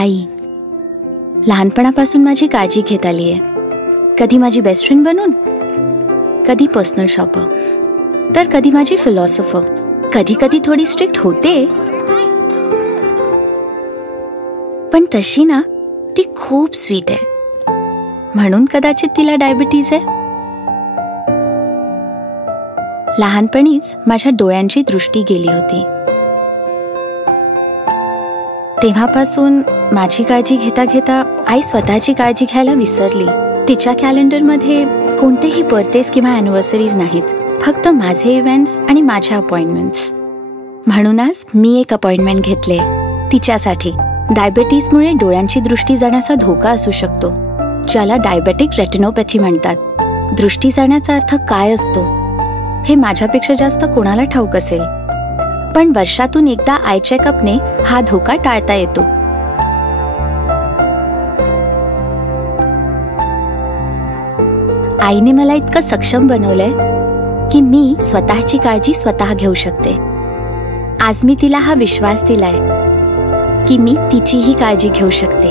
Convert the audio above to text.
आई लहानपणापासून माझी काळजी घेत आली आहे. कधी माझी बेस्ट फ्रेंड बनून, कधी पर्सनल शॉपर, तर कधी माझी फिलॉसॉफर. कधी कधी थोडी स्ट्रिक्ट होते, पण तशी ना ती खूप स्वीट आहे. म्हणून कदाचित तिला डायबिटीज आहे. लहानपणीच माझ्या डोळ्यांची दृष्टी गेली होती. तेव्हापासून माझी काळजी घेता घेता आई स्वतःची काळजी घ्यायला विसरली. तिच्या कॅलेंडरमध्ये कोणतेही बर्थडेज किंवा ॲनिव्हर्सरीज नाहीत, फक्त माझे इव्हेंट्स आणि माझ्या अपॉइंटमेंट्स. म्हणूनच मी एक अपॉइंटमेंट घेतले तिच्यासाठी. डायबिटीजमुळे डोळ्यांची दृष्टी जाण्याचा धोका असू शकतो, ज्याला डायबेटिक रेटिनोपॅथी म्हणतात. दृष्टी जाण्याचा अर्थ काय असतो हे माझ्यापेक्षा जास्त कोणाला ठाऊक असेल, पण वर्षातून एकदा आय चेकअपने हा धोका टाळता येतो. आईने मला इतकं सक्षम बनवलंय की मी स्वतःची काळजी स्वतः घेऊ शकते. आज मी तिला हा विश्वास दिलाय की मी तिचीही काळजी घेऊ शकते.